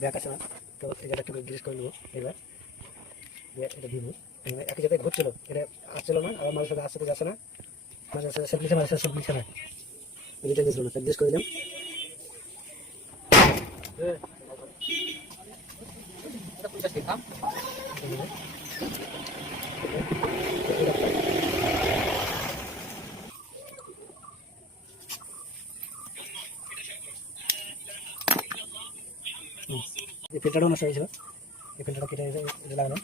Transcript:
ব্যাক আসে না, তো এটা একটু গ্রিস করে নেবো এবার, এটা দিব একই জায়গায় ঘুরছিল, এটা আসছিল না, আবার মাঝে সাথে আসতে যাচ্ছে না, মাঝে সাথে সেট লিখে মাঝে সাথে সেট লিখে না, এটা দিয়েছিল না, গ্রিস করে দিলাম। এই ফিল্টারটাও নষ্ট হয়েছিল, এই ফিল্টারটা কেটে এটা লাগানো।